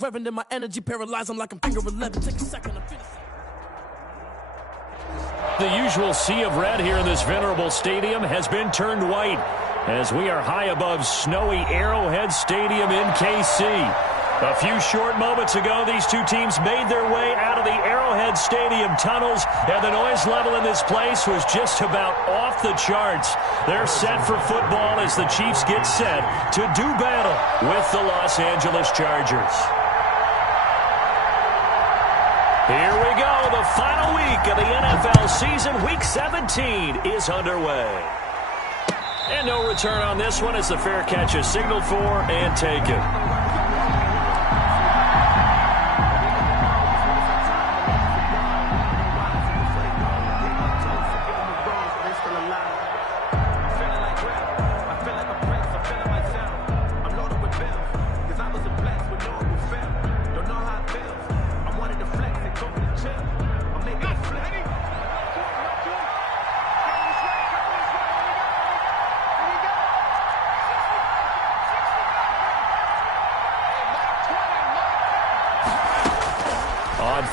Reverend in my energy, paralyzed, I'm like I'm finger 11. Take a second to finish. The usual sea of red here in this venerable stadium has been turned white as we are high above snowy Arrowhead Stadium in KC. A few short moments ago, these two teams made their way out of the Arrowhead Stadium tunnels, and the noise level in this place was just about off the charts. They're set for football as the Chiefs get set to do battle with the Los Angeles Chargers. Here we go. The final week of the NFL season. Week 17 is underway. And no return on this one as the fair catch is signaled for and taken.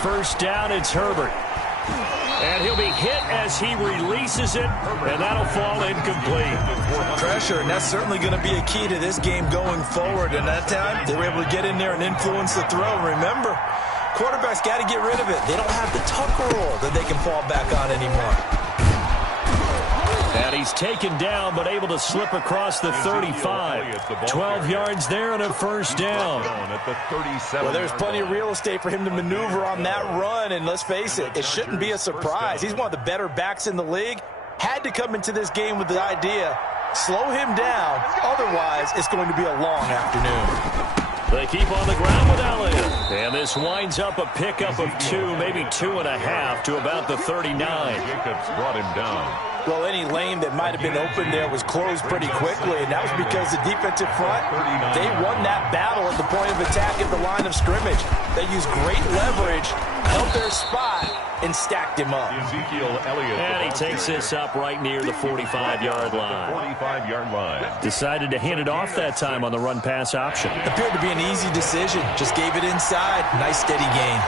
First down, it's Herbert. And he'll be hit as he releases it, and that'll fall incomplete. Pressure, and that's certainly going to be a key to this game going forward. And that time, they were able to get in there and influence the throw. Remember, quarterbacks got to get rid of it. They don't have the tucker roll that they can fall back on anymore. And he's taken down, but able to slip across the 35. 12 yards there and a first down. Well, there's plenty of real estate for him to maneuver on that run, and let's face it, it shouldn't be a surprise. He's one of the better backs in the league. Had to come into this game with the idea, slow him down, otherwise it's going to be a long afternoon. They keep on the ground with Elliott. And this winds up a pickup of 2, maybe 2.5 to about the 39. Jacobs brought him down. Well, any lane that might have been open there was closed pretty quickly, and that was because the defensive front, they won that battle at the point of attack at the line of scrimmage. They used great leverage, held their spot, and stacked him up. Ezekiel Elliott. And he takes this up right near the 45-yard line. 45-yard line. Decided to hand it off that time on the run-pass option. Appeared to be an easy decision. Just gave it inside. Nice, steady gain.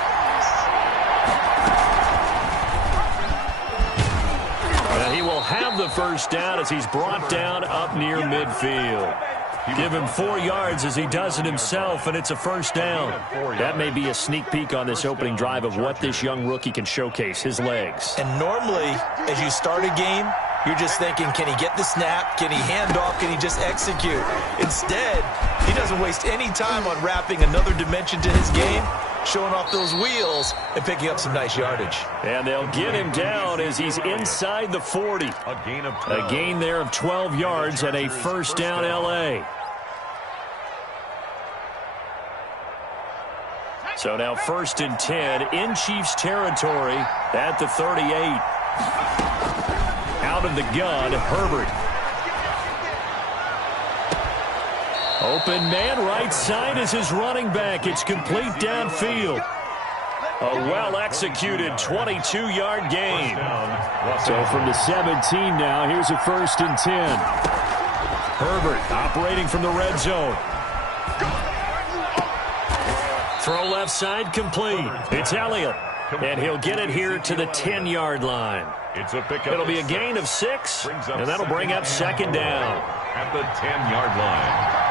He will have the first down as he's brought down up near midfield. Give him 4 yards as he does it himself, and it's a first down. That may be a sneak peek on this opening drive of what this young rookie can showcase, his legs. And normally, as you start a game, you're just thinking, can he get the snap? Can he hand off? Can he just execute? Instead, he doesn't waste any time on wrapping another dimension to his game, showing off those wheels and picking up some nice yardage. And they'll get him down as he's inside the 40. A gain there of 12 yards and a first down L.A. So now 1st and 10 in Chiefs territory at the 38. Out of the gun, Herbert. Open man right side is his running back. It's complete downfield. A well-executed 22-yard gain. So from the 17 now, here's a 1st and 10. Herbert operating from the red zone. Throw left side complete. It's Elliott. And he'll get it here to the 10-yard line. It'll be a gain of 6, and that'll bring up 2nd down. At the 10-yard line.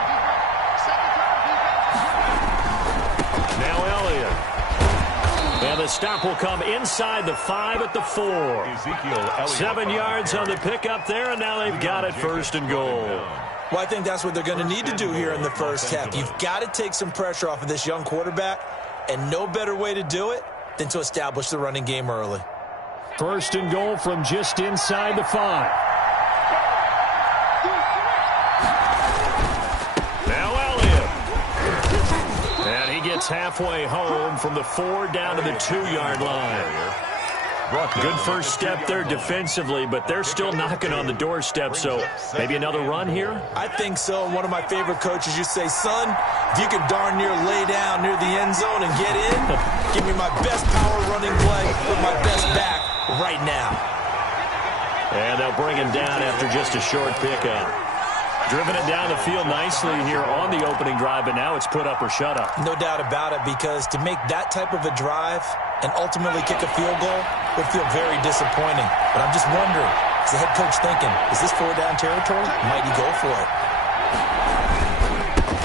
Now Elliott. And the stop will come inside the 5 at the 4. 7 yards on the pickup there, and now they've got it 1st and goal. Well, I think that's what they're going to need to do here in the first half. You've got to take some pressure off of this young quarterback, and no better way to do it than to establish the running game early. 1st and goal from just inside the 5. Now Elliott. And he gets halfway home from the 4 down to the 2-yard line. Good first step there defensively, but they're still knocking on the doorstep, so maybe another run here? I think so. And one of my favorite coaches used to say, son, if you can darn near lay down near the end zone and get in, give me my best power running play with my best back right now. And they'll bring him down after just a short pickup. Driven it down the field nicely here on the opening drive, but now it's put up or shut up. No doubt about it, because to make that type of a drive and ultimately kick a field goal would feel very disappointing. But I'm just wondering, is the head coach thinking, is this 4-down territory? Might he go for it?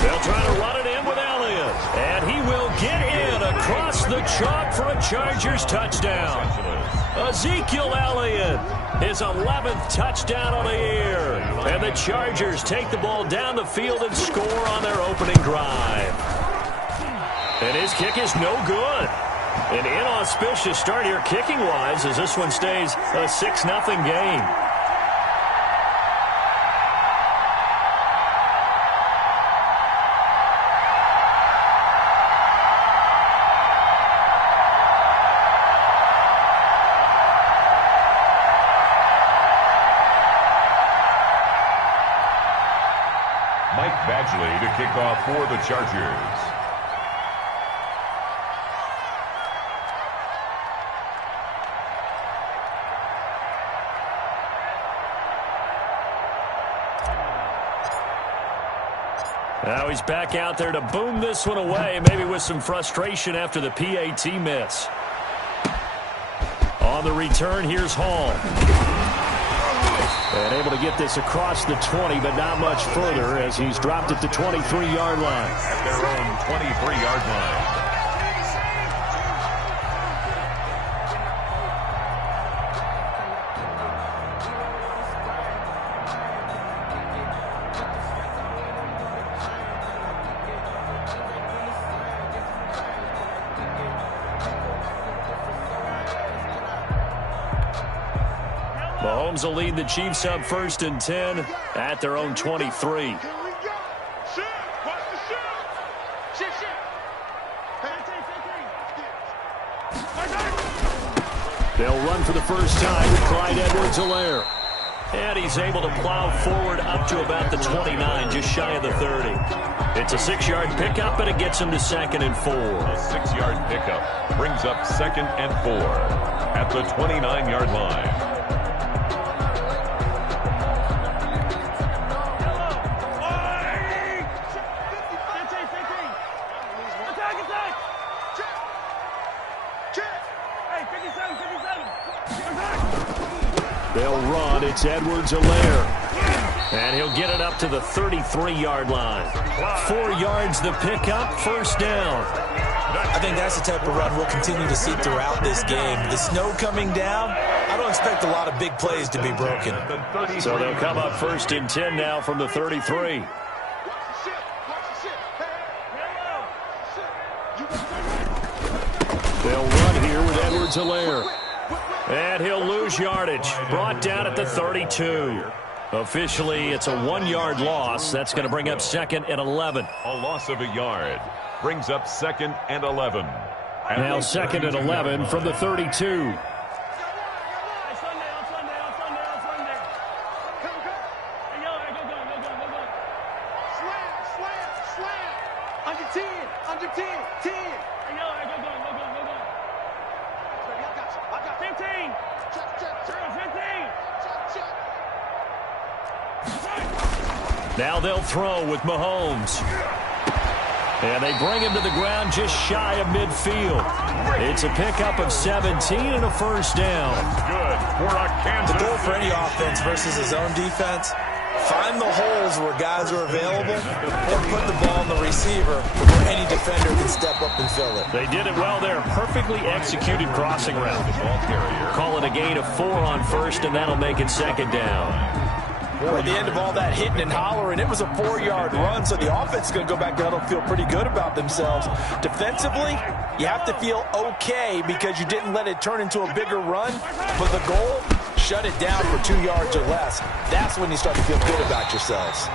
They'll try to run it in with Elliott. And he will get in across the chalk for a Chargers touchdown. Ezekiel Elliott, his 11th touchdown of the year. And the Chargers take the ball down the field and score on their opening drive. And his kick is no good. An inauspicious start here kicking-wise as this one stays a 6-0 game. Badgley to kick off for the Chargers. Now he's back out there to boom this one away, maybe with some frustration after the PAT miss. On the return, here's Hall. And able to get this across the 20, but not much further as he's dropped at the 23-yard line. At their own 23-yard line. Mahomes will lead the Chiefs up 1st and 10 at their own 23. They'll run for the first time with Clyde Edwards-Helaire. And he's able to plow forward up to about the 29, just shy of the 30. It's a 6-yard pickup, and it gets him to 2nd and 4. A 6-yard pickup brings up 2nd and 4 at the 29-yard line. They'll run. It's Edwards-Helaire. And he'll get it up to the 33-yard line. 4 yards the pickup, 1st down. I think that's the type of run we'll continue to see throughout this game. The snow coming down, I don't expect a lot of big plays to be broken. So they'll come up 1st and 10 now from the 33. They'll run here with Edwards-Helaire. And he'll lose yardage. Brought down at the 32. Officially, it's a 1-yard loss. That's going to bring up 2nd and 11. A loss of a yard brings up 2nd and 11. Now 2nd and 11 from the 32. Now they'll throw with Mahomes. And they bring him to the ground just shy of midfield. It's a pickup of 17 and a 1st down. Good for a Kansas. The goal for any offense versus his own defense, find the holes where guys are available and put the ball on the receiver before any defender can step up and fill it. They did it well there. Perfectly executed crossing route. Call it a gain of 4 on 1st, and that'll make it 2nd down. At the end of all that hitting and hollering, it was a 4-yard run, so the offense is going to go back down and feel pretty good about themselves. Defensively, you have to feel okay because you didn't let it turn into a bigger run, but the goal, shut it down for 2 yards or less. That's when you start to feel good about yourselves.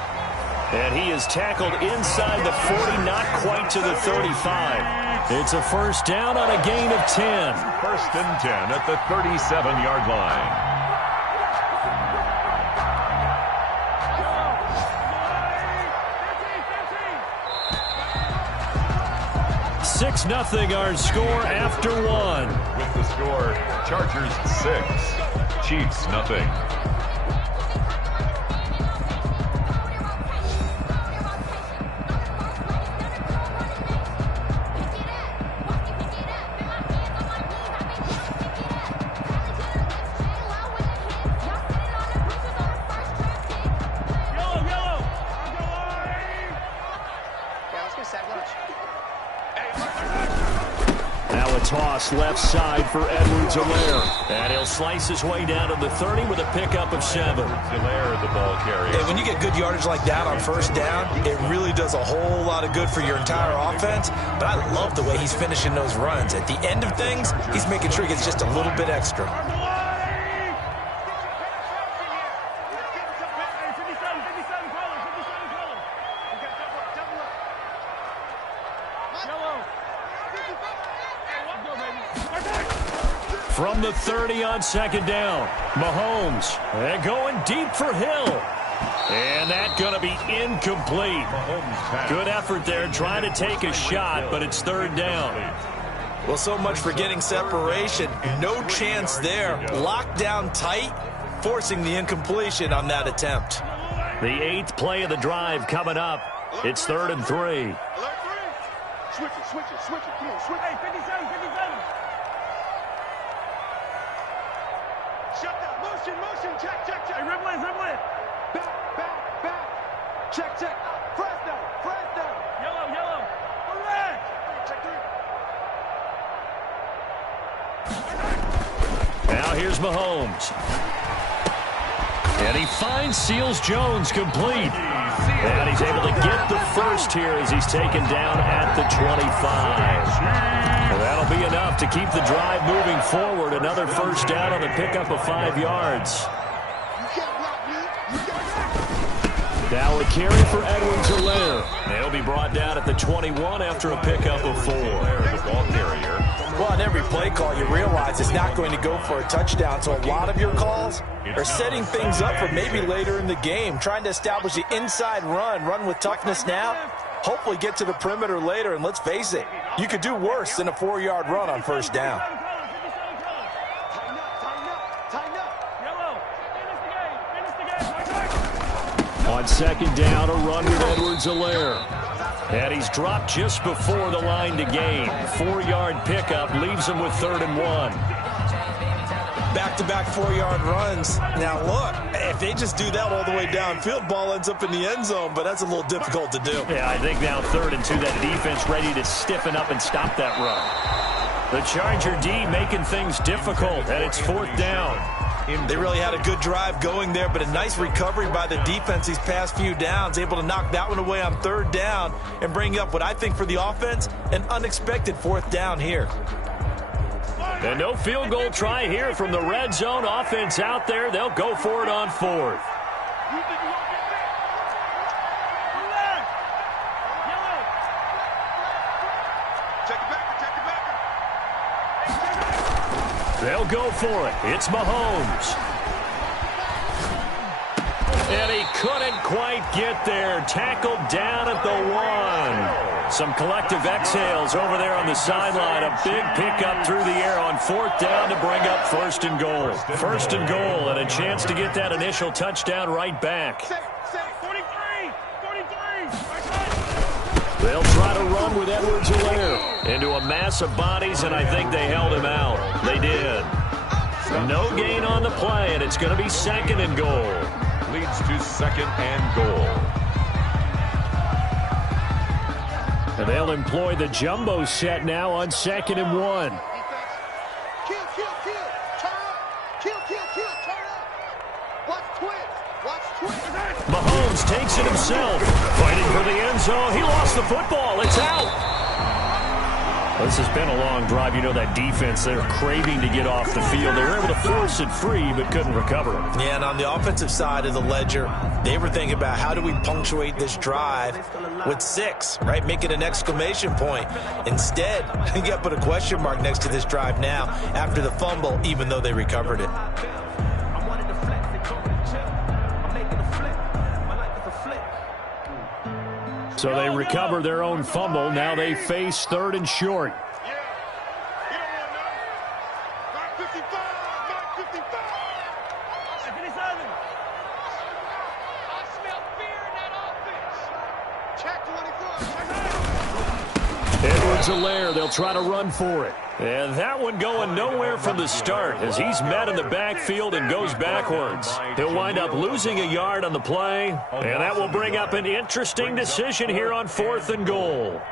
And he is tackled inside the 40, not quite to the 35. It's a 1st down on a gain of 10. 1st and 10 at the 37-yard line. 6-0 our score after 1. With the score, Chargers 6, Chiefs 0. toss left side for Edwards-Helaire. And he'll slice his way down to the 30 with a pickup of 7. Helaire, the ball carrier. Hey, when you get good yardage like that on first down, it really does a whole lot of good for your entire offense. But I love the way he's finishing those runs. At the end of things, he's making sure he gets just a little bit extra. From the 30 on second down, Mahomes, and going deep for Hill. And that's going to be incomplete. Good effort there trying to take a shot, but it's third down. Well, so much for getting separation. No chance there. Locked down tight, forcing the incompletion on that attempt. The 8th play of the drive coming up. It's 3rd and 3. Switch it. Come on, switch. Hey, 57. Shut down. Motion. Check. Hey, Ripley. Back. Check. Press down. Yellow. Correct. Check 3. Now here's Mahomes. And he finds Seals-Jones complete. And he's able to get the first here as he's taken down at the 25. Well, that'll be enough to keep the drive moving forward. Another first down on the pickup of 5 yards. Now a carry for Edwards-Helaire. He'll be brought down at the 21 after a pickup of 4. The ball carrier. Well, on every play call, you realize it's not going to go for a touchdown. So a lot of your calls are setting things up for maybe later in the game, trying to establish the inside run with toughness now, hopefully get to the perimeter later. And let's face it, you could do worse than a 4-yard run on first down. On second down, a run with Edwards-Helaire. And he's dropped just before the line to gain. 4-yard pickup leaves him with 3rd and 1. Back-to-back 4-yard runs. Now, look, if they just do that all the way downfield, ball ends up in the end zone, but that's a little difficult to do. Yeah, I think now 3rd and 2, that defense ready to stiffen up and stop that run. The Charger D making things difficult, and it's 4th down. They really had a good drive going there, but a nice recovery by the defense these past few downs, able to knock that one away on 3rd down and bring up what I think for the offense, an unexpected 4th down here. And no field goal try here from the red zone offense out there. They'll go for it on 4th. They'll go for it. It's Mahomes. And he couldn't quite get there. Tackled down at the 1. Some collective exhales over there on the sideline. A big pickup through the air on 4th down to bring up 1st and goal. 1st and goal and a chance to get that initial touchdown right back. 43. They'll try to run with Edwards-Helaire into a mass of bodies, and I think they held him out. They did. No gain on the play, and it's going to be 2nd and goal. Leads to 2nd and goal. And they'll employ the jumbo set now on 2nd and 1. Kill. Turn up. Kill. Turn up. Watch twist. Mahomes takes it himself. Fighting for the end zone. He lost the football. It's out. This has been a long drive. You know that defense, they're craving to get off the field. They were able to force it free, but couldn't recover it. Yeah, and on the offensive side of the ledger, they were thinking about how do we punctuate this drive with 6, right? Make it an exclamation point. Instead, you got to put a question mark next to this drive now after the fumble, even though they recovered it. So they recover their own fumble. Now they face 3rd and short. Edwards-Helaire, they'll try to run for it. And that one going nowhere from the start as he's met in the backfield and goes backwards. He'll wind up losing a yard on the play, and that will bring up an interesting decision here on 4th and goal.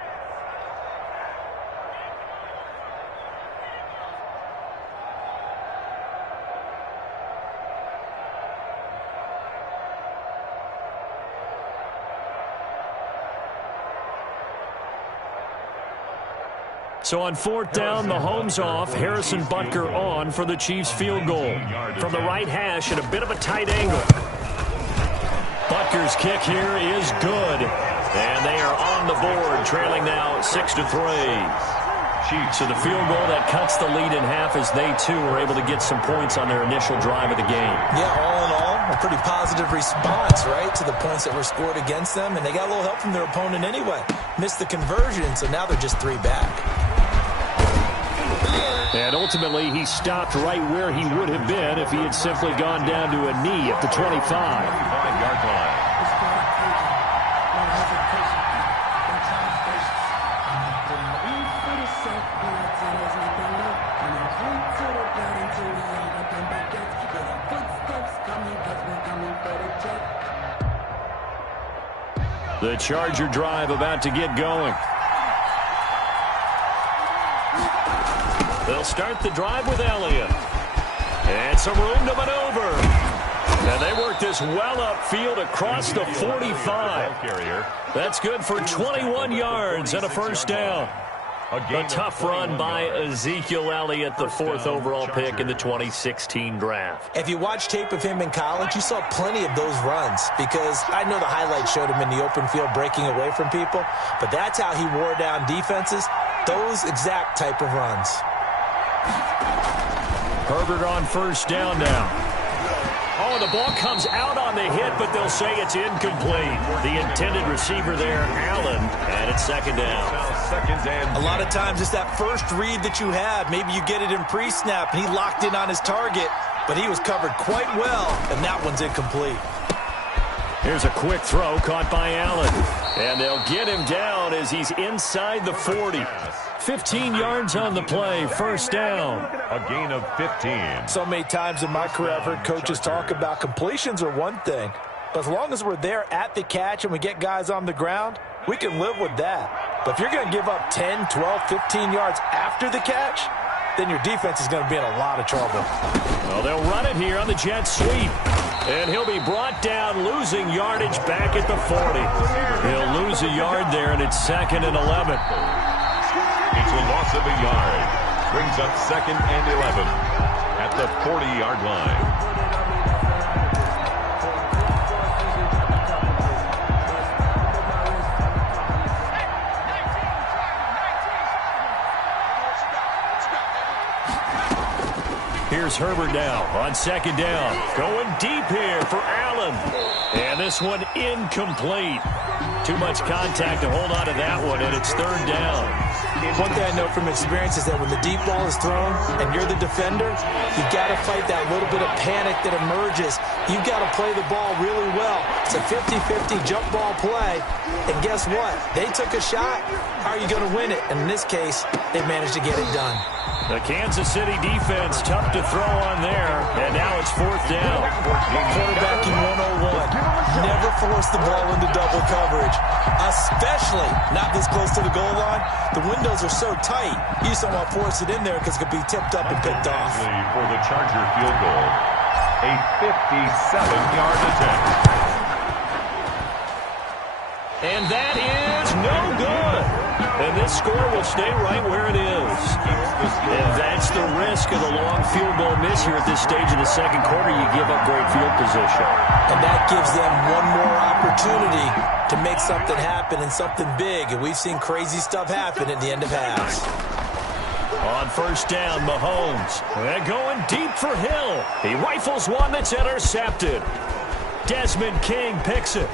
So on 4th down, Mahomes off, Harrison Butker on for the Chiefs field goal. From the right hash at a bit of a tight angle. Butker's kick here is good. And they are on the board, trailing now 6-3. So the field goal that cuts the lead in half as they, too, are able to get some points on their initial drive of the game. Yeah, all in all, a pretty positive response, right, to the points that were scored against them. And they got a little help from their opponent anyway. Missed the conversion, so now they're just 3 back. And ultimately, he stopped right where he would have been if he had simply gone down to a knee at the 25-yard line. The Charger drive about to get going. They'll start the drive with Elliott. And some room to maneuver. And they work this well upfield across the 45. That's good for 21 yards and a first down. A tough run by Ezekiel Elliott, the 4th overall pick in the 2016 draft. If you watch tape of him in college, you saw plenty of those runs because I know the highlights showed him in the open field breaking away from people, but that's how he wore down defenses, those exact type of runs. Herbert on 1st down now. Oh, the ball comes out on the hit, but they'll say it's incomplete. The intended receiver there, Allen, and it's 2nd down. A lot of times it's that first read that you have. Maybe you get it in pre-snap, and he locked in on his target, but he was covered quite well, and that one's incomplete. Here's a quick throw caught by Allen, and they'll get him down as he's inside the 40. 15 yards on the play, 1st down. A gain of 15. So many times in my career I've heard coaches talk about completions are one thing, but as long as we're there at the catch and we get guys on the ground, we can live with that. But if you're going to give up 10, 12, 15 yards after the catch, then your defense is going to be in a lot of trouble. Well, they'll run it here on the jet sweep. And he'll be brought down, losing yardage back at the 40. He'll lose a yard there, and it's 2nd and 11. It's a loss of a yard. Brings up 2nd and 11 at the 40-yard line. Here's Herbert now on 2nd down. Going deep here for Allen. And this one incomplete. Too much contact to hold on to that one, and it's 3rd down. One thing I know from experience is that when the deep ball is thrown and you're the defender, you've got to fight that little bit of panic that emerges. You've got to play the ball really well. It's a 50-50 jump ball play. And guess what? They took a shot. How are you going to win it? And in this case, they managed to get it done. The Kansas City defense tough to throw on there, and now it's 4th down. Quarterbacking 101. Never force the ball into double coverage, especially not this close to the goal line. The windows are so tight, you just don't want to force it in there because it could be tipped up and picked off. For the Charger field goal, a 57-yard attempt. And that is no good. And this score will stay right where it is. And that's the risk of the long field goal miss here at this stage of the 2nd quarter. You give up great field position. And that gives them one more opportunity to make something happen and something big. And we've seen crazy stuff happen at the end of halves. On 1st down, Mahomes. They're going deep for Hill. He rifles one that's intercepted. Desmond King picks it.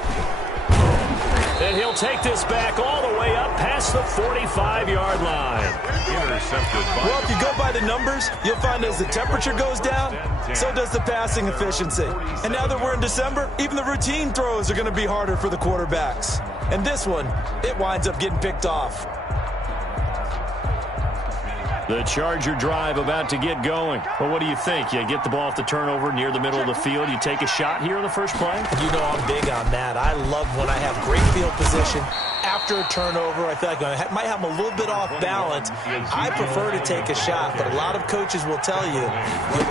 And he'll take this back all the way up past the 45-yard line. Intercepted by... Well, if you go by the numbers, you'll find as the temperature goes down, so does the passing efficiency. And now that we're in December, even the routine throws are going to be harder for the quarterbacks. And this one, it winds up getting picked off. The Charger drive about to get going. Well, what do you think? You get the ball off the turnover near the middle of the field. You take a shot here on the first play? You know I'm big on that. I love when I have great field position after a turnover, I feel like I might have them a little bit off balance. I prefer to take a shot, but a lot of coaches will tell you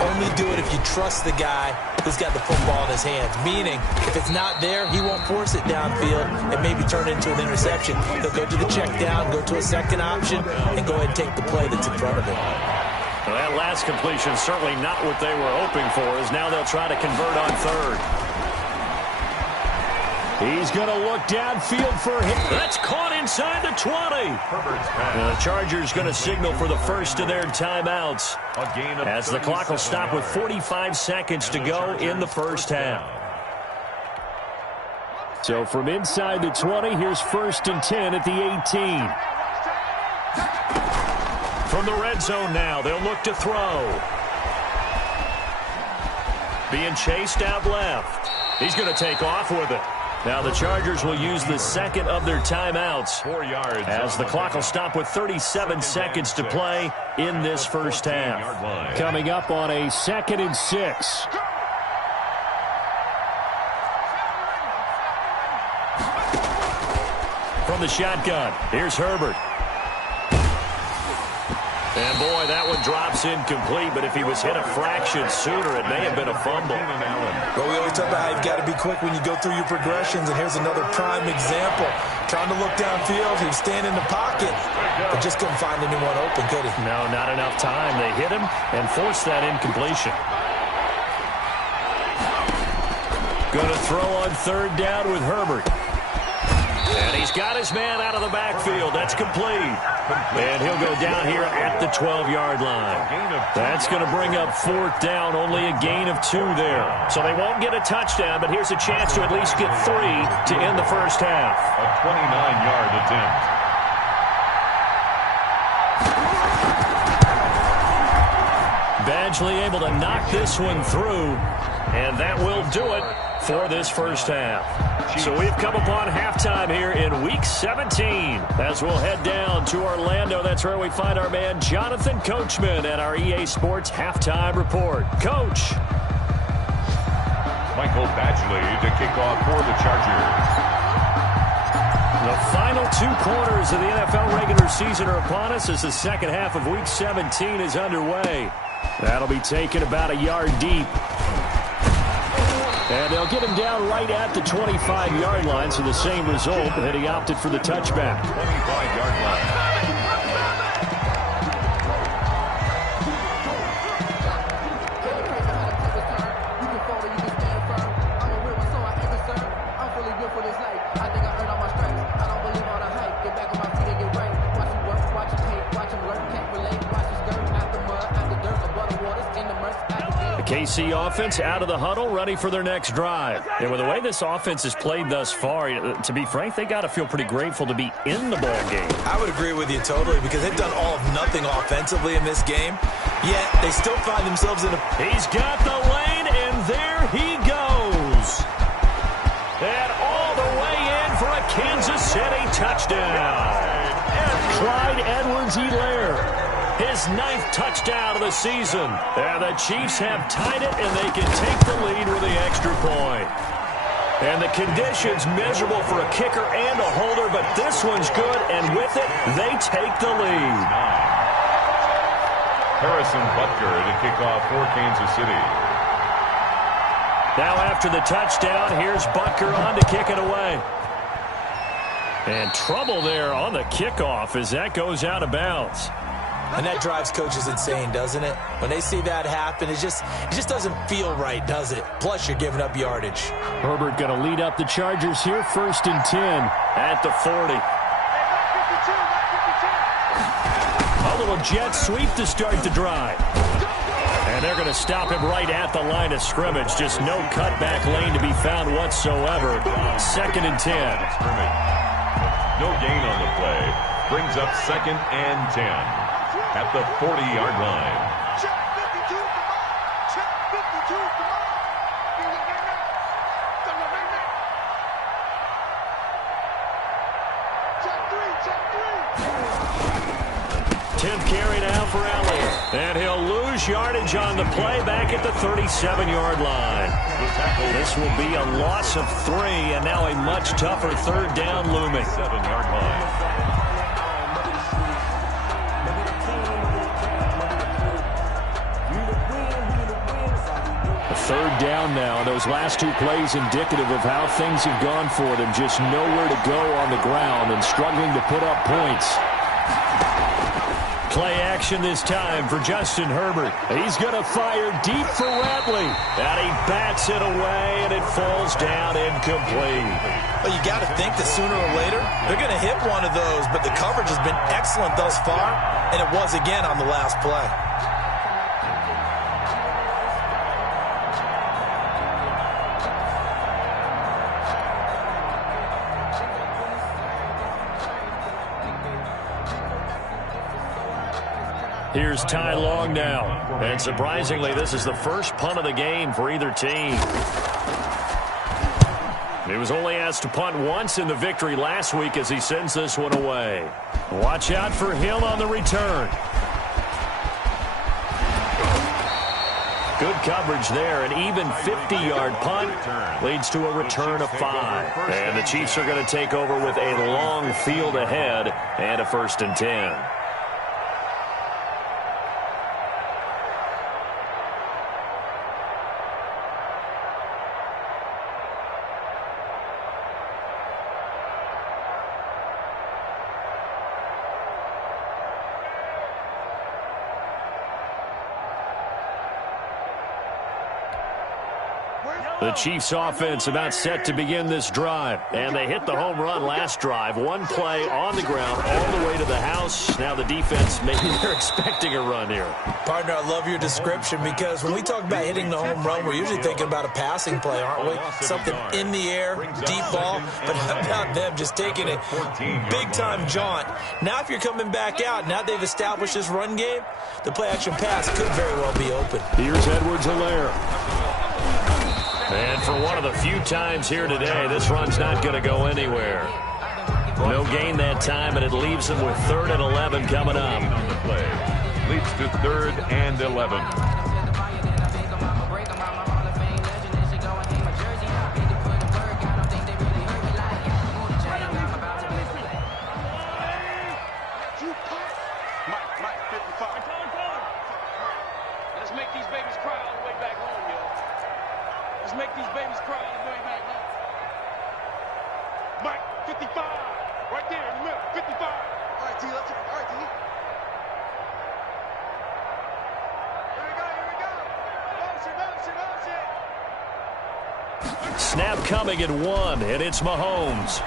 only do it if you trust the guy who's got the football in his hands. Meaning, if it's not there, he won't force it downfield and maybe turn it into an interception. He'll go to the check down, go to a second option, and go ahead and take the play that's in front of him. Well, that last completion certainly not what they were hoping for, as now they'll try to convert on third. He's going to look downfield for him. That's caught inside the 20. The Chargers going to signal for the first of their timeouts, as the clock will stop with 45 seconds to go in the first half. So from inside the 20, here's 1st and 10 at the 18. From the red zone now, they'll look to throw. Being chased out left. He's going to take off with it. Now the Chargers will use the second of their timeouts, 4 yards, as the clock will stop with 37 seconds to play in this first half. Coming up on a 2nd and 6. From the shotgun, here's Herbert. And, boy, that one drops incomplete, but if he was hit a fraction sooner, it may have been a fumble. Well, we always talk about how you've got to be quick when you go through your progressions, and here's another prime example. Trying to look downfield, he was standing in the pocket, but just couldn't find anyone open, could he? No, not enough time. They hit him and forced that incompletion. Going to throw on 3rd down with Herbert. And he's got his man out of the backfield. That's complete. And he'll go down here at the 12-yard line. That's going to bring up 4th down, only a gain of 2 there. So they won't get a touchdown, but here's a chance to at least get 3 to end the first half. A 29-yard attempt. Badgley able to knock this one through, and that will do it for this first half. So we've come upon halftime here in Week 17. As we'll head down to Orlando, that's where we find our man Jonathan Coachman at our EA Sports Halftime Report. Coach. Michael Badgley to kick off for the Chargers. The final 2 quarters of the NFL regular season are upon us as the second half of Week 17 is underway. That'll be taken about a yard deep. And they'll get him down right at the 25-yard line, so the same result, and he opted for the touchback. 25-yard line. KC offense out of the huddle, ready for their next drive. And with the way this offense has played thus far, to be frank, they got to feel pretty grateful to be in the ball game. I would agree with you totally, because they've done all of nothing offensively in this game, yet they still find themselves in a... He's got the lane, and there he goes. And all the way in for a Kansas City touchdown. Clyde Edwards-Helaire. His 9th touchdown of the season. And the Chiefs have tied it, and they can take the lead with the extra point. And the conditions miserable for a kicker and a holder, but this one's good, and with it, they take the lead. Harrison Butker to kick off for Kansas City. Now after the touchdown, here's Butker on to kick it away. And trouble there on the kickoff as that goes out of bounds. And that drives coaches insane, doesn't it? When they see that happen, it just doesn't feel right, does it? Plus, you're giving up yardage. Herbert going to lead up the Chargers here, 1st and 10 at the 40. A little jet sweep to start the drive. And they're going to stop him right at the line of scrimmage. Just no cutback lane to be found whatsoever. 2nd and 10. No gain on the play. Brings up 2nd and 10. At the 40-yard line. Check 52, come on. Check 52, come on. Check 3, check 3. 10th carry now for Elliott. And he'll lose yardage on the play back at the 37-yard line. This will be a loss of 3, and now a much tougher third down looming. 7-yard line. A third down now. Those last 2 plays indicative of how things have gone for them. Just nowhere to go on the ground and struggling to put up points. Play action this time for Justin Herbert. He's going to fire deep for Ratley. And he bats it away, and it falls down incomplete. Well, you got to think that sooner or later they're going to hit one of those, but the coverage has been excellent thus far, and it was again on the last play. Here's Ty Long now. And surprisingly, this is the first punt of the game for either team. He was only asked to punt once in the victory last week as he sends this one away. Watch out for Hill on the return. Good coverage there. An even 50-yard punt leads to a return of 5. And the Chiefs are going to take over with a long field ahead and a 1st and 10. The Chiefs offense about set to begin this drive. And they hit the home run last drive. 1 play on the ground all the way to the house. Now the defense, maybe they're expecting a run here. Partner, I love your description because when we talk about hitting the home run, we're usually thinking about a passing play, aren't we? Something in the air, deep ball. But how about them just taking it big-time jaunt? Now if you're coming back out, now they've established this run game, the play-action pass could very well be open. Here's Edwards-Helaire. And for one of the few times here today, this run's not going to go anywhere. No gain that time, and it leaves them with 3rd and 11 coming up. On the play. Leads to 3rd and 11. Mike, 55. Let's make these babies cry all the way back home, yo. Let's make these babies cry all the way back home. Mike, 55. Right there in the middle, 55. All right, T, let's go. All right, T. Here we go. Motion. Snap coming at 1, and it's Mahomes.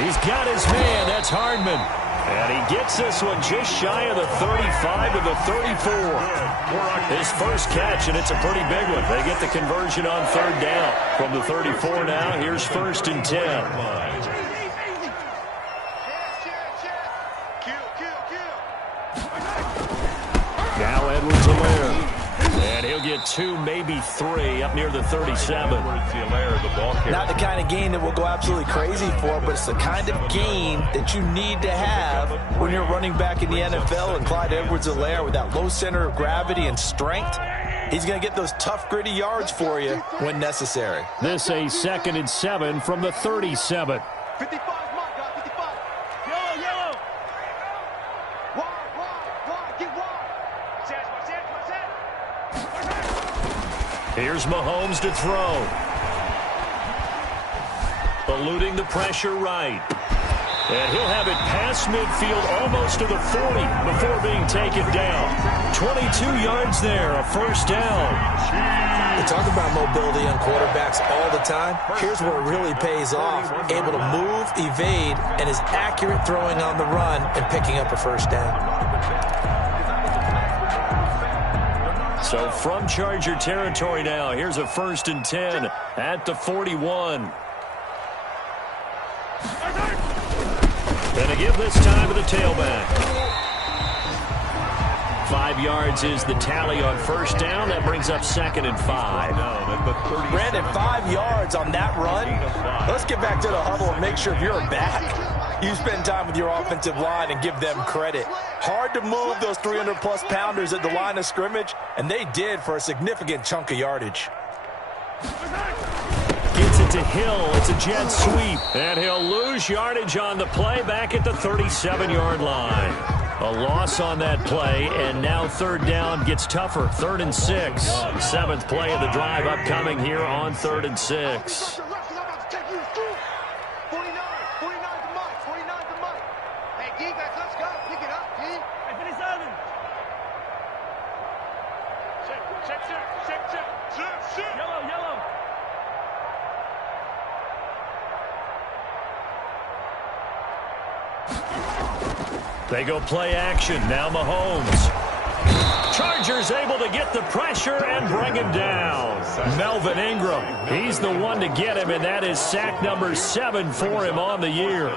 He's got his man. That's Hardman. And he gets this one just shy of the 35 to the 34. His first catch, and it's a pretty big one. They get the conversion on 3rd down. From the 34 now, here's 1st and 10. Now Edwards-Helaire. And he'll get 2, maybe 3 up near the 37. Not the kind of gain that will go absolutely crazy for, but it's the kind of gain that you need to have when you're running back in the NFL. And Clyde Edwards-Helaire, with that low center of gravity and strength, he's going to get those tough, gritty yards for you when necessary. This a 2nd and 7 from the 37. 55, my God, 55. Yellow. Wide, get wide. Here's Mahomes to throw. Eluding the pressure right. And he'll have it past midfield almost to the 40 before being taken down. 22 yards there, a 1st down. We talk about mobility on quarterbacks all the time. Here's where it really pays off. Able to move, evade, and is accurate throwing on the run and picking up a 1st down. So from Charger territory now, here's a 1st and 10 at the 41. And a give this time to the tailback. 5 yards is the tally on 1st down. That brings up 2nd and 5. Brandon, 5 yards on that run. Let's get back to the huddle and make sure if you're back, You spend time with your offensive line and give them credit. Hard to move those 300-plus pounders at the line of scrimmage, and they did for a significant chunk of yardage. Gets it to Hill. It's a jet sweep. And he'll lose yardage on the play back at the 37-yard line. A loss on that play, and now third down gets tougher. 3rd and 6. 7th play of the drive upcoming here on 3rd and 6. They go play action. Now Mahomes. Chargers able to get the pressure and bring him down. Melvin Ingram. He's the one to get him, and that is sack number 7 for him on the year.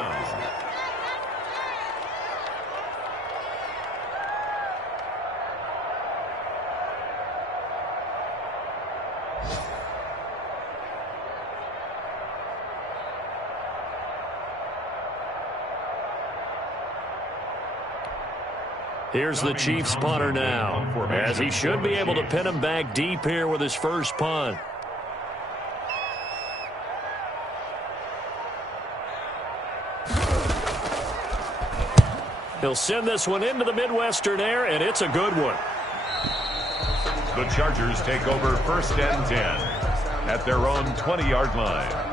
Here's the Chiefs punter now, as he should be able to pin him back deep here with his first punt. He'll send this one into the Midwestern air, and it's a good one. The Chargers take over 1st and 10 at their own 20-yard line.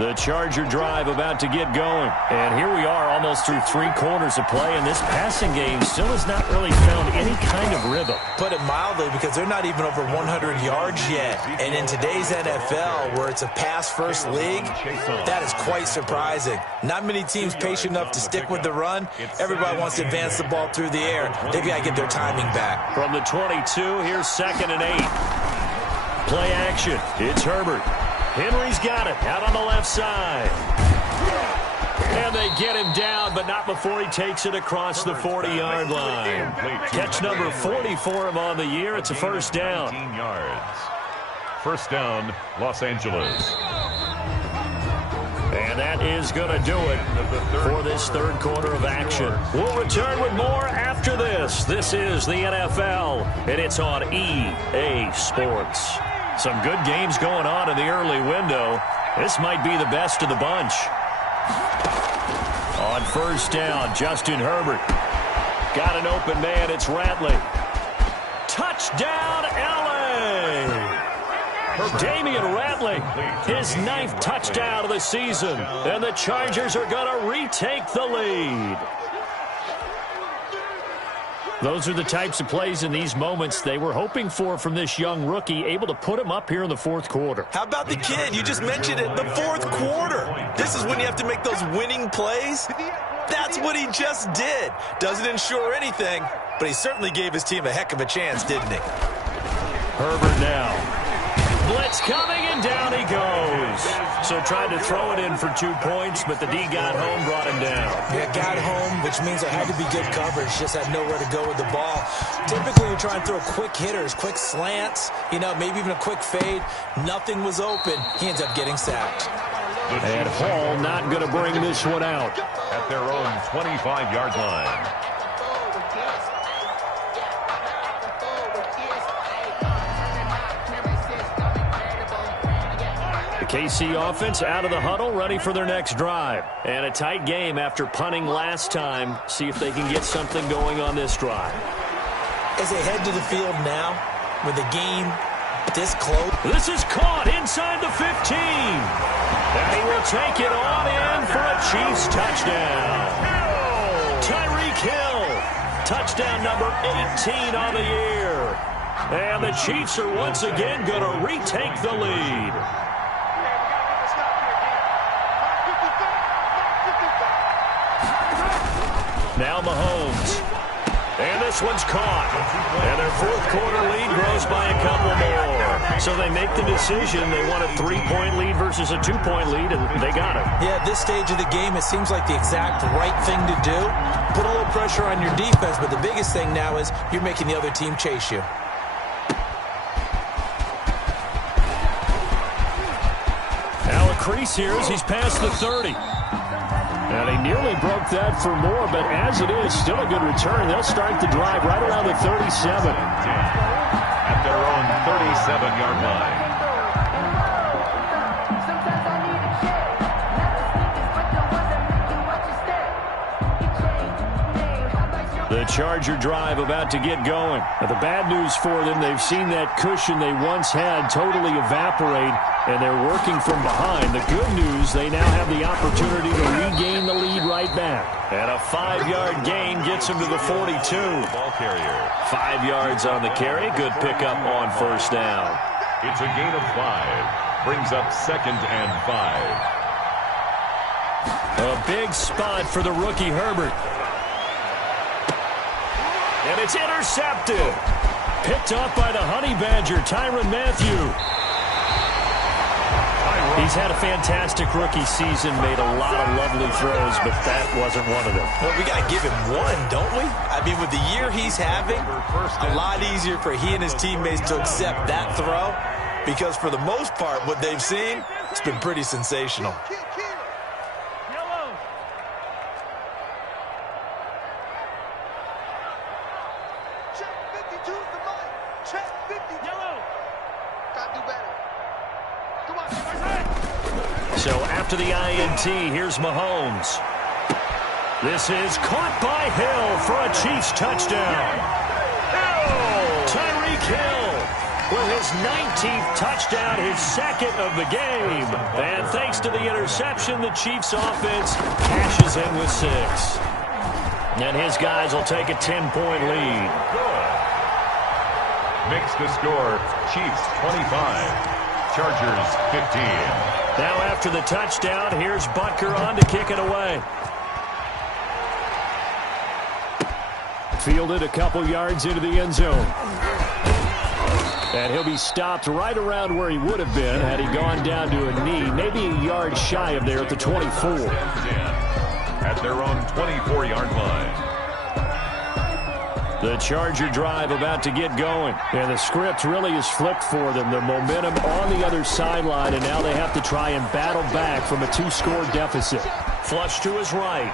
The Charger drive about to get going. And here we are almost through 3 quarters of play, and this passing game still has not really found any kind of rhythm. Put it mildly, because they're not even over 100 yards yet. And in today's NFL, where it's a pass-first league, that is quite surprising. Not many teams patient enough to stick with the run. Everybody wants to advance the ball through the air. They've got to get their timing back. From the 22, here's 2nd and 8. Play action. It's Herbert. Henry's got it out on the left side. And they get him down, but not before he takes it across the 40-yard line. Catch number 40 for him on the year. It's a first down. 15 yards. First down, Los Angeles. And that is going to do it for this 3rd quarter of action. We'll return with more after this. This is the NFL, and it's on EA Sports. Some good games going on in the early window. This might be the best of the bunch. On first down, Justin Herbert. Got an open man. It's Ratley. Touchdown, L.A. Damian Ratley, his 9th touchdown of the season. And the Chargers are going to retake the lead. Those are the types of plays in these moments they were hoping for from this young rookie, able to put him up here in the 4th quarter. How about the kid? You just mentioned it, the 4th quarter. This is when you have to make those winning plays. That's what he just did. Doesn't ensure anything, but he certainly gave his team a heck of a chance, didn't he? Herbert now. Blitz coming, and down he goes. So tried to throw it in for 2 points, but the D got home, brought him down. Yeah, got home, which means there had to be good coverage. Just had nowhere to go with the ball. Typically, you try and throw quick hitters, quick slants, maybe even a quick fade. Nothing was open. He ends up getting sacked. And Hall not going to bring this one out. At their own 25-yard line. KC offense out of the huddle, ready for their next drive. And a tight game after punting last time. See if they can get something going on this drive. As they head to the field now, with the game this close. This is caught inside the 15. And he will take it on in for a Chiefs touchdown. Tyreek Hill, touchdown number 18 on the year. And the Chiefs are once again going to retake the lead. Now Mahomes. And this one's caught. And their 4th quarter lead grows by a couple more. So they make the decision. They want a 3-point lead versus a 2-point lead, and they got it. Yeah, at this stage of the game, it seems like the exact right thing to do. Put a little pressure on your defense, but the biggest thing now is you're making the other team chase you. crease here as he's past the 30. And he nearly broke that for more, but as it is, still a good return. They'll start the drive right around the 37. At their own 37-yard line. The Charger drive about to get going. Now, the bad news for them, they've seen that cushion they once had totally evaporate, and they're working from behind. The good news, they now have the opportunity to regain the lead right back. And a 5-yard gain gets them to the 42. Ball carrier. 5 yards on the carry. Good pickup on first down. It's a gain of 5. Brings up 2nd and 5. A big spot for the rookie Herbert. And it's intercepted. Picked up by the Honey Badger, Tyrann Mathieu. He's had a fantastic rookie season, made a lot of lovely throws, but that wasn't one of them. Well, we got to give him one, don't we? I mean, with the year he's having, a lot easier for he and his teammates to accept that throw, because for the most part, what they've seen, it's been pretty sensational. So after the INT, here's Mahomes. This is caught by Hill for a Chiefs touchdown. Tyreek Hill with his 19th touchdown, his 2nd of the game. And thanks to the interception, the Chiefs offense cashes in with 6. And his guys will take a 10-point lead. Good. Makes the score Chiefs 25. Chargers 15. Now after the touchdown, here's Butker on to kick it away. Fielded a couple yards into the end zone. And he'll be stopped right around where he would have been had he gone down to a knee, maybe a yard shy of there at the 24. At their own 24-yard line. The Charger drive about to get going. And the script really is flipped for them. The momentum on the other sideline, and now they have to try and battle back from a 2-score deficit. Flush to his right.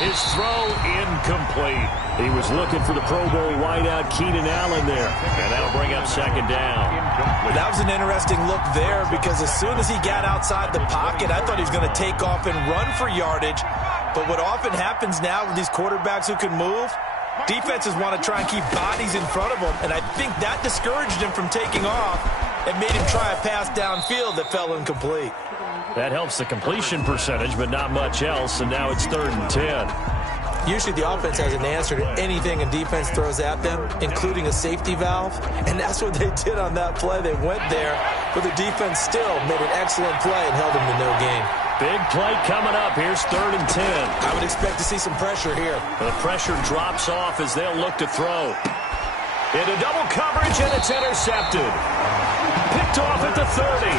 His throw incomplete. He was looking for the Pro Bowl wideout Keenan Allen there. And that'll bring up 2nd down. That was an interesting look there, because as soon as he got outside the pocket, I thought he was going to take off and run for yardage. But what often happens now with these quarterbacks who can move, defenses want to try and keep bodies in front of them, and I think that discouraged him from taking off and made him try a pass downfield that fell incomplete. That helps the completion percentage, but not much else, and now it's 3rd and 10. Usually the offense has an answer to anything a defense throws at them, including a safety valve, and that's what they did on that play. They went there, but the defense still made an excellent play and held them to no gain. Big play coming up. Here's 3rd and 10. I would expect to see some pressure here. The pressure drops off as they'll look to throw. Into double coverage, and it's intercepted. Picked off at the 30,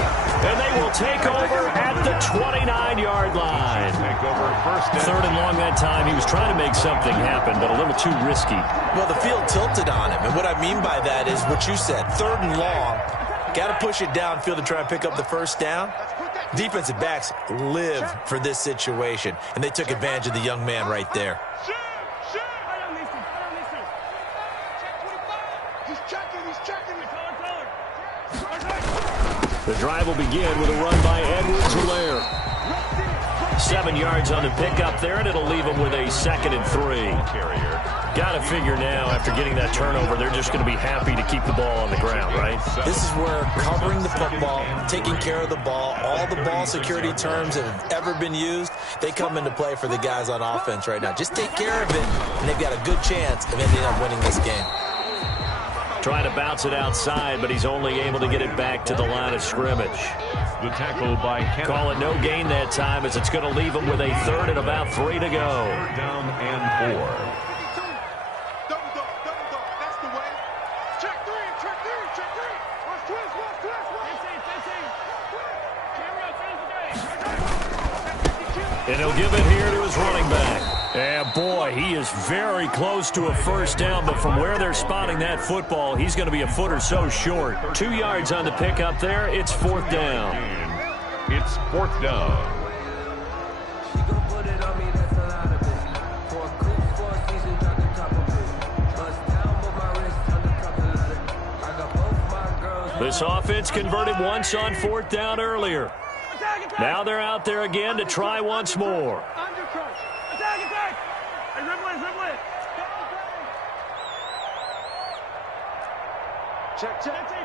and they will take over at the 29-yard line. Take over 1st and 3rd and long that time. He was trying to make something happen, but a little too risky. Well, the field tilted on him, and what I mean by that is what you said, 3rd and long. Got to push it downfield to try and pick up the 1st down. Defensive backs live for this situation, and they took advantage of the young man right there. The drive will begin with a run by Edwards-Helaire. 7 yards on the pickup there, and it'll leave them with a 2nd and 3. Got to figure now, after getting that turnover, they're just going to be happy to keep the ball on the ground, right? This is where covering the football, taking care of the ball, all the ball security terms that have ever been used, they come into play for the guys on offense right now. Just take care of it, and they've got a good chance of ending up winning this game. Trying to bounce it outside, but he's only able to get it back to the line of scrimmage. The tackle by Kenneth. Call it no gain that time, as it's going to leave him with a 3rd and about 3 to go. 3rd down and 4. That's the way. Check 3. Watch twist. And he'll give it here to his running back. And boy, he is very close to a 1st down, but from where they're spotting that football, he's going to be a foot or so short. 2 yards on the pickup there. It's 4th down. It's 4th down. This offense converted once on 4th down earlier. Now they're out there again to try once more. Check. Kill. Attack.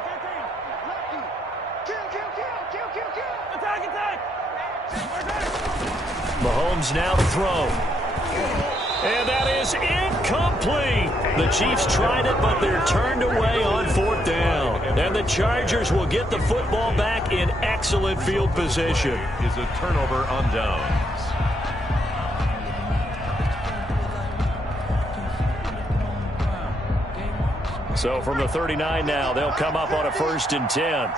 Mahomes now to throw. And that is incomplete. The Chiefs tried it, but they're turned away on 4th down. And the Chargers will get the football back in excellent field position. Is a turnover on downs. So from the 39 now, they'll come up on a 1st and 10.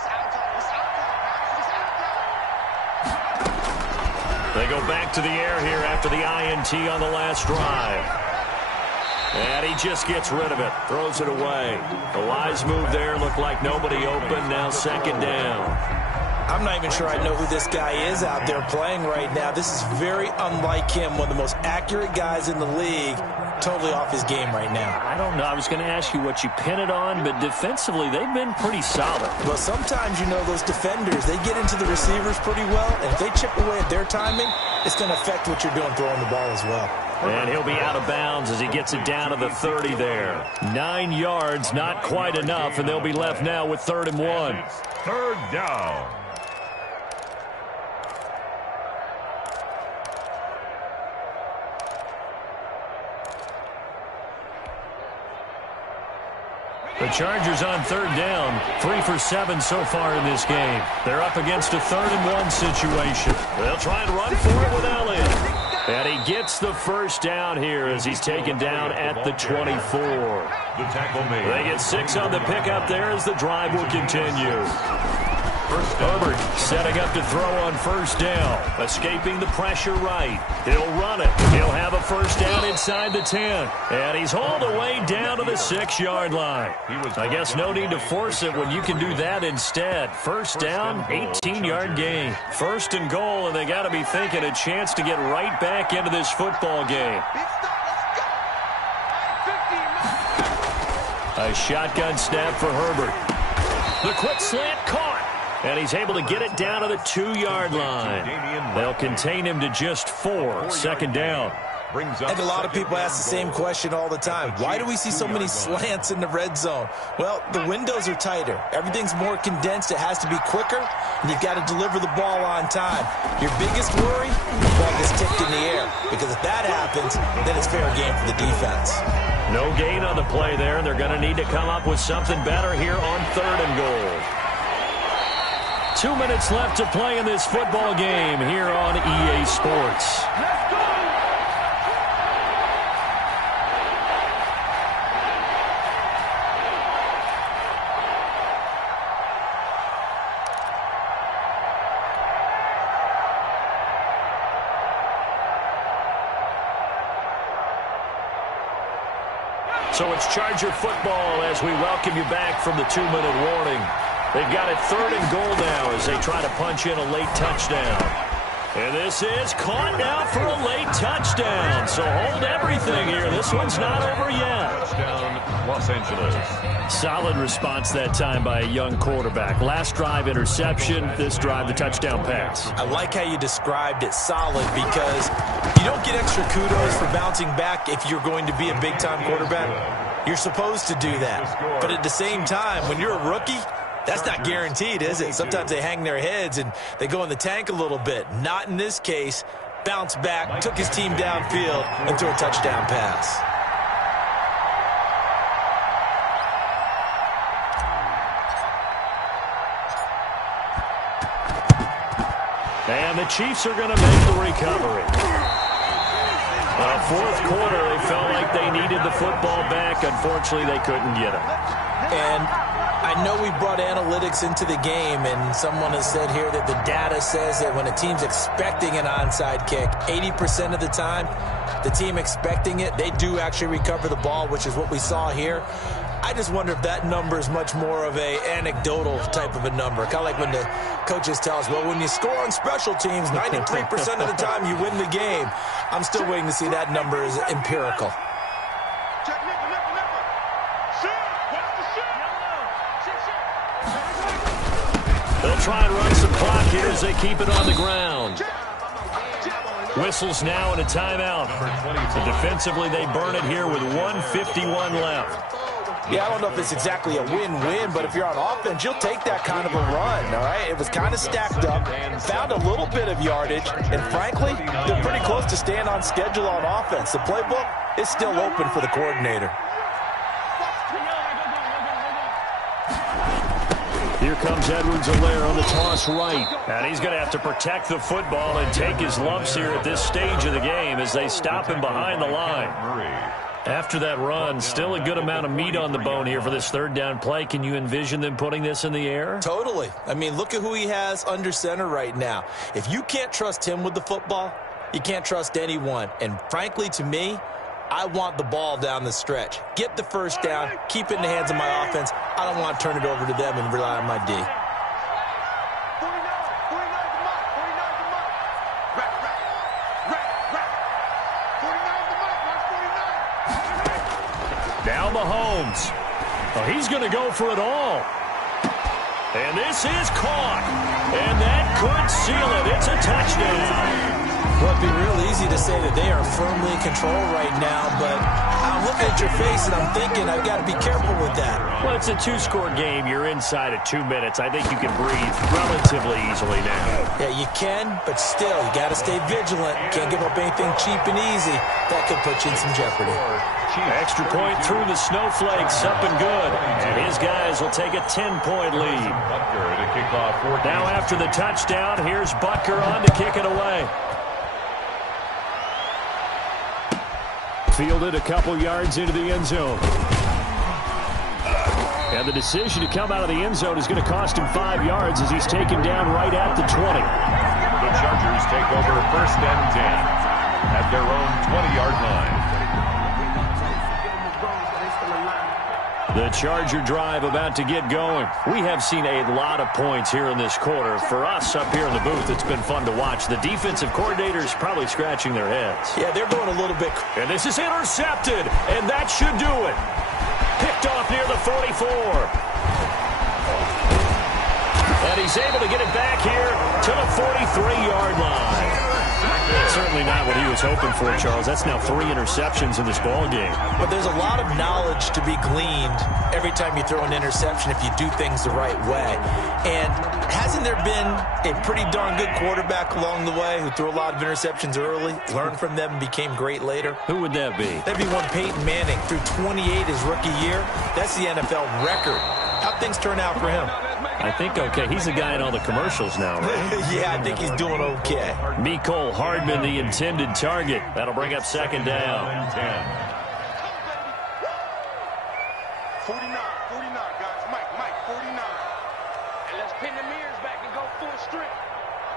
They go back to the air here after the INT on the last drive. And he just gets rid of it, throws it away. The wise move there, looked like nobody open, now 2nd down. I'm not even sure I know who this guy is out there playing right now. This is very unlike him, one of the most accurate guys in the league. Totally off his game right now. I don't know. I was going to ask you what you pin it on, but defensively, they've been pretty solid. Well, sometimes, you know, those defenders, they get into the receivers pretty well, and if they chip away at their timing, it's going to affect what you're doing throwing the ball as well. And he'll be out of bounds as he gets it down to the 30 there. 9 yards, not quite enough, and they'll be left now with 3rd and 1. 3rd down. The Chargers on 3rd down, 3 for 7 so far in this game. They're up against a 3rd and 1 situation. They'll try and run for it with Elliott. And he gets the 1st down here as he's taken down at the 24. The tackle made. They get 6 on the pickup there as the drive will continue. Herbert setting up to throw on 1st down. Escaping the pressure right. He'll run it. He'll have a 1st down inside the 10. And he's hauled away down to the 6-yard line. I guess no need to force it when you can do that instead. 1st down, 18-yard gain. 1st and goal, and they got to be thinking a chance to get right back into this football game. A shotgun snap for Herbert. The quick slant caught. And he's able to get it down to the 2-yard line. They'll contain him to just 4. 2nd down. And a lot of people ask the same question all the time. Why do we see so many slants in the red zone? Well, the windows are tighter. Everything's more condensed. It has to be quicker, and you've got to deliver the ball on time. Your biggest worry, the ball gets tipped in the air, because if that happens, then it's fair game for the defense. No gain on the play there, and they're going to need to come up with something better here on 3rd and goal. 2 minutes left to play in this football game here on EA Sports. So it's Charger football as we welcome you back from the 2-minute warning. They've got it 3rd and goal now as they try to punch in a late touchdown. And this is caught now for a late touchdown. So hold everything here. This one's not over yet. Touchdown, Los Angeles. Solid response that time by a young quarterback. Last drive, interception. This drive, the touchdown pass. I like how you described it, solid, because you don't get extra kudos for bouncing back if you're going to be a big-time quarterback. You're supposed to do that. But at the same time, when you're a rookie, that's not guaranteed, is it? Sometimes they hang their heads and they go in the tank a little bit. Not in this case. Bounced back, took his team downfield, and threw a touchdown pass. And the Chiefs are going to make the recovery. 4th quarter, they felt like they needed the football back. Unfortunately, they couldn't get it. And I know we brought analytics into the game, and someone has said here that the data says that when a team's expecting an onside kick, 80% of the time, the team expecting it, they do actually recover the ball, which is what we saw here. I just wonder if that number is much more of a anecdotal type of a number. Kind of like when the coaches tell us, well, when you score on special teams, 93% of the time you win the game. I'm still waiting to see that number is empirical. They'll try and run some clock here as they keep it on the ground. Whistles now and a timeout. So defensively, they burn it here with 1:51 left. Yeah, I don't know if it's exactly a win-win, but if you're on offense, you'll take that kind of a run, all right? It was kind of stacked up, found a little bit of yardage, and frankly, they're pretty close to staying on schedule on offense. The playbook is still open for the coordinator. Here comes Edwards-Helaire on the toss right. And he's going to have to protect the football and take his lumps here at this stage of the game as they stop him behind the line. After that run, still a good amount of meat on the bone here for this third down play. Can you envision them putting this in the air? Totally. I mean, look at who he has under center right now. If you can't trust him with the football, you can't trust anyone. And frankly, to me, I want the ball down the stretch. Get the first down, keep it in the hands of my offense. I don't want to turn it over to them and rely on my D. Now Mahomes. Oh, he's going to go for it all. And this is caught. And that could seal it. It's a touchdown. Well, it'd be real easy to say that they are firmly in control right now, but I'm looking at your face and I'm thinking I've got to be careful with that. Well, it's a two-score game. You're inside of 2 minutes. I think you can breathe relatively easily now. Yeah, you can, but still, you got to stay vigilant. Can't give up anything cheap and easy. That could put you in some jeopardy. Extra point through the snowflakes, up and good. And his guys will take a 10-point lead. Now after the touchdown, here's Butker on to kick it away. Fielded a couple yards into the end zone. And the decision to come out of the end zone is going to cost him 5 yards as he's taken down right at the 20. The Chargers take over 1st and 10 at their own 20-yard line. The Charger drive about to get going. We have seen a lot of points here in this quarter. For us up here in the booth, it's been fun to watch. The defensive coordinators probably scratching their heads. Yeah, they're going a little bit. And this is intercepted, and that should do it. Picked off near the 44. And he's able to get it back here to the 43-yard line. Certainly not what he was hoping for, Charles. That's now 3 interceptions in this ball game. But there's a lot of knowledge to be gleaned every time you throw an interception if you do things the right way. And hasn't there been a pretty darn good quarterback along the way who threw a lot of interceptions early, learned from them, and became great later? Who would that be? That'd be one Peyton Manning. Threw 28 his rookie year. That's the NFL record. How'd things turn out for him? I think okay. He's the guy in all the commercials now, right? Yeah, I think he's doing okay. Mecole Hardman, the intended target. That'll bring up 2nd down. 49, guys. Mike, 49. And let's pin the mirrors back and go full strength.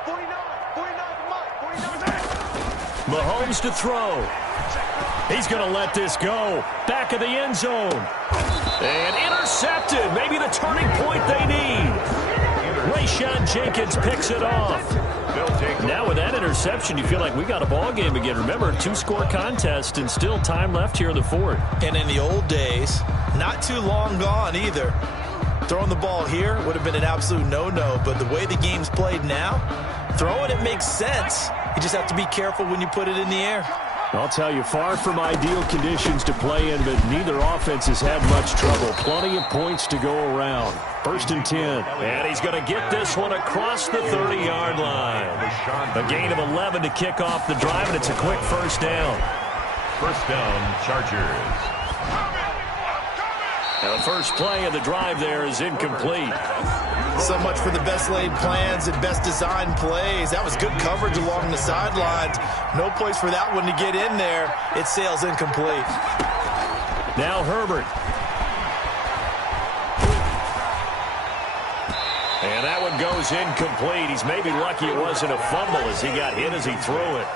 49 to Mike, 49. Mahomes to throw. He's going to let this go. Back of the end zone. And intercepted. Maybe the turning point they need. Rayshon Jenkins picks it off. Now with that interception, you feel like we got a ball game again. Remember, 2-score contest and still time left here in the 4th. And in the old days, not too long gone either, throwing the ball here would have been an absolute no-no. But the way the game's played now, throwing it makes sense. You just have to be careful when you put it in the air. I'll tell you, far from ideal conditions to play in, but neither offense has had much trouble. Plenty of points to go around. 1st and 10. And he's going to get this one across the 30-yard line. A gain of 11 to kick off the drive, and it's a quick 1st down. 1st down, Chargers. Now the first play of the drive there is incomplete. So much for the best laid plans and best designed plays. That was good coverage along the sidelines. No place for that one to get in there. It sails incomplete. Now Herbert. And that would go throws incomplete. He's maybe lucky it wasn't a fumble as he got hit as he threw it.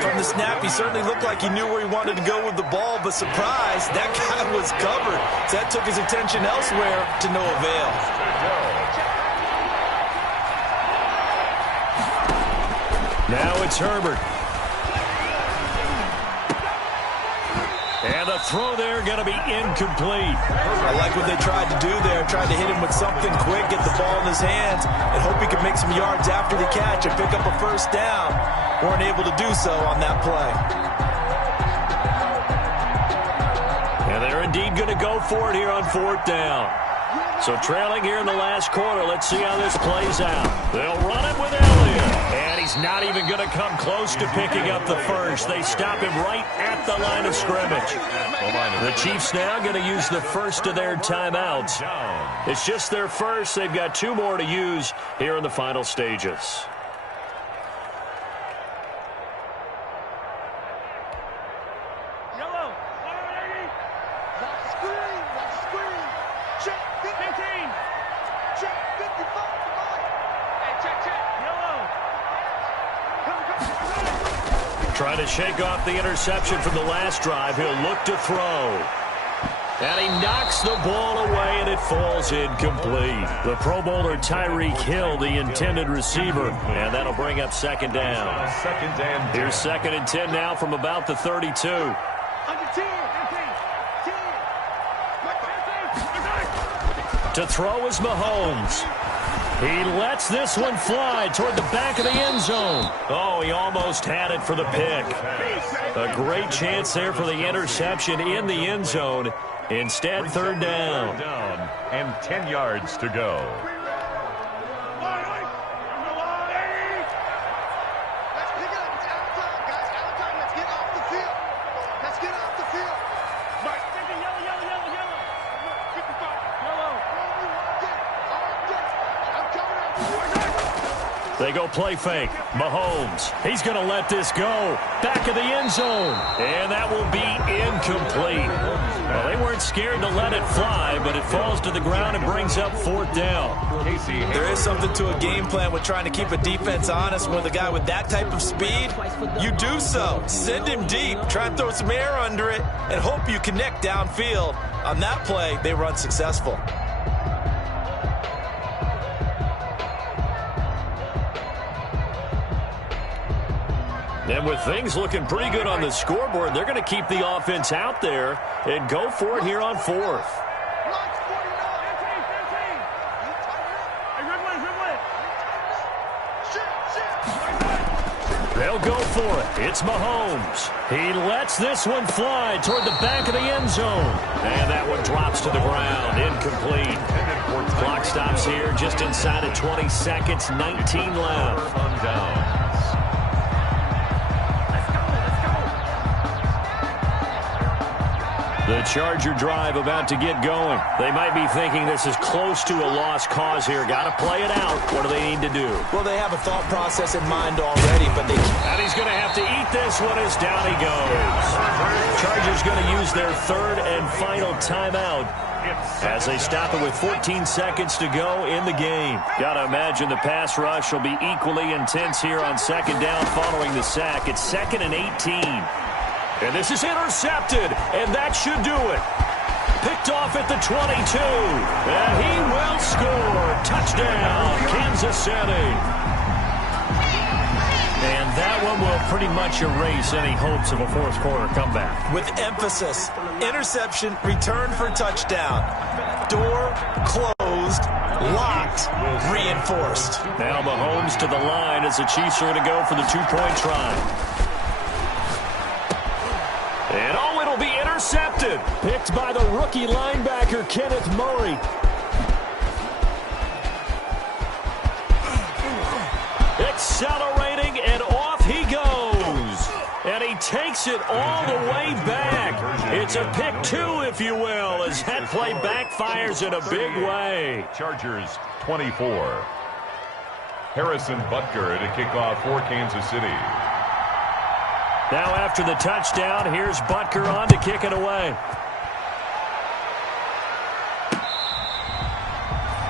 From the snap, he certainly looked like he knew where he wanted to go with the ball, but surprise, that guy was covered. So that took his attention elsewhere to no avail. Now it's Herbert. And the throw there going to be incomplete. I like what they tried to do there. Tried to hit him with something quick, get the ball in his hands, and hope he could make some yards after the catch and pick up a first down. Weren't able to do so on that play. And they're indeed going to go for it here on 4th down. So trailing here in the last quarter. Let's see how this plays out. They'll run it with Elliott. And he's not even going to come close to picking up the first. They stop him right at the line of scrimmage. The Chiefs now going to use the first of their timeouts. It's just their first. They've got 2 more to use here in the final stages. Trying to shake off the interception from the last drive. He'll look to throw. And he knocks the ball away, and it falls incomplete. The Pro Bowler Tyreek Hill, the intended receiver. And that'll bring up 2nd down. Here's 2nd and 10 now from about the 32. To throw is Mahomes. He lets this one fly toward the back of the end zone. Oh, he almost had it for the pick. A great chance there for the interception in the end zone. Instead, 3rd down. And 10 yards to go. Let's pick it up. It's out of time, guys. Out of time. Let's get off the field. Let's get off the field. Mike, yellow. 55. Yellow. They go play fake. Mahomes. He's going to let this go. Back of the end zone. And that will be incomplete. Well, they weren't scared to let it fly, but it falls to the ground and brings up 4th down. There is something to a game plan with trying to keep a defense honest with a guy with that type of speed. You do so. Send him deep. Try and throw some air under it and hope you connect downfield. On that play, they were unsuccessful. And with things looking pretty good on the scoreboard, they're going to keep the offense out there and go for it here on 4th. They'll go for it. It's Mahomes. He lets this one fly toward the back of the end zone. And that one drops to the ground. Incomplete. Clock stops here just inside of 20 seconds. 19 left. On down. The Charger drive about to get going. They might be thinking this is close to a lost cause here. Got to play it out. What do they need to do? Well, they have a thought process in mind already, but they can't. And he's going to have to eat this one as down he goes. Chargers going to use their 3rd and final timeout as they stop it with 14 seconds to go in the game. Got to imagine the pass rush will be equally intense here on 2nd down following the sack. It's 2nd and 18. And this is intercepted, and that should do it. Picked off at the 22, and he will score. Touchdown, Kansas City. And that one will pretty much erase any hopes of a 4th quarter comeback. With emphasis, interception, return for touchdown. Door closed, locked, reinforced. Now Mahomes to the line as the Chiefs are going to go for the 2-point try. And oh, it'll be intercepted. Picked by the rookie linebacker, Kenneth Murray. Accelerating, and off he goes. And he takes it all the way back. It's a pick 2, if you will, as that play backfires in a big way. Chargers 24. Harrison Butker to kick off for Kansas City. Now after the touchdown, here's Butker on to kick it away.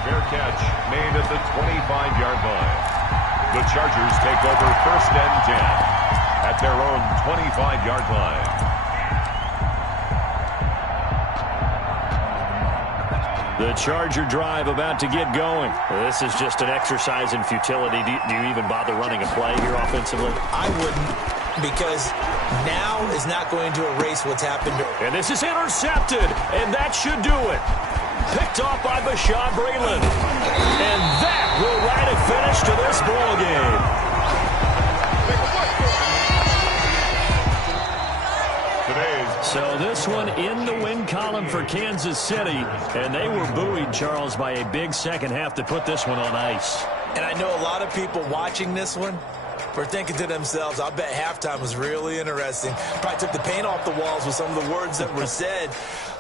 Fair catch, made at the 25-yard line. The Chargers take over 1st and 10 at their own 25-yard line. The Charger drive about to get going. This is just an exercise in futility. Do you even bother running a play here offensively? I wouldn't, because now is not going to erase what's happened. And this is intercepted, and that should do it. Picked off by Bashaud Breeland. And that will write a finish to this ball game. So this one in the win column for Kansas City, and they were buoyed, Charles, by a big second half to put this one on ice. And I know a lot of people watching this one were thinking to themselves, I bet halftime was really interesting. Probably took the paint off the walls with some of the words that were said.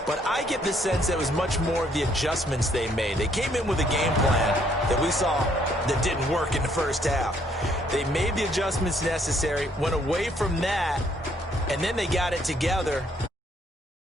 But I get the sense that it was much more of the adjustments they made. They came in with a game plan that we saw that didn't work in the first half. They made the adjustments necessary, went away from that, and then they got it together.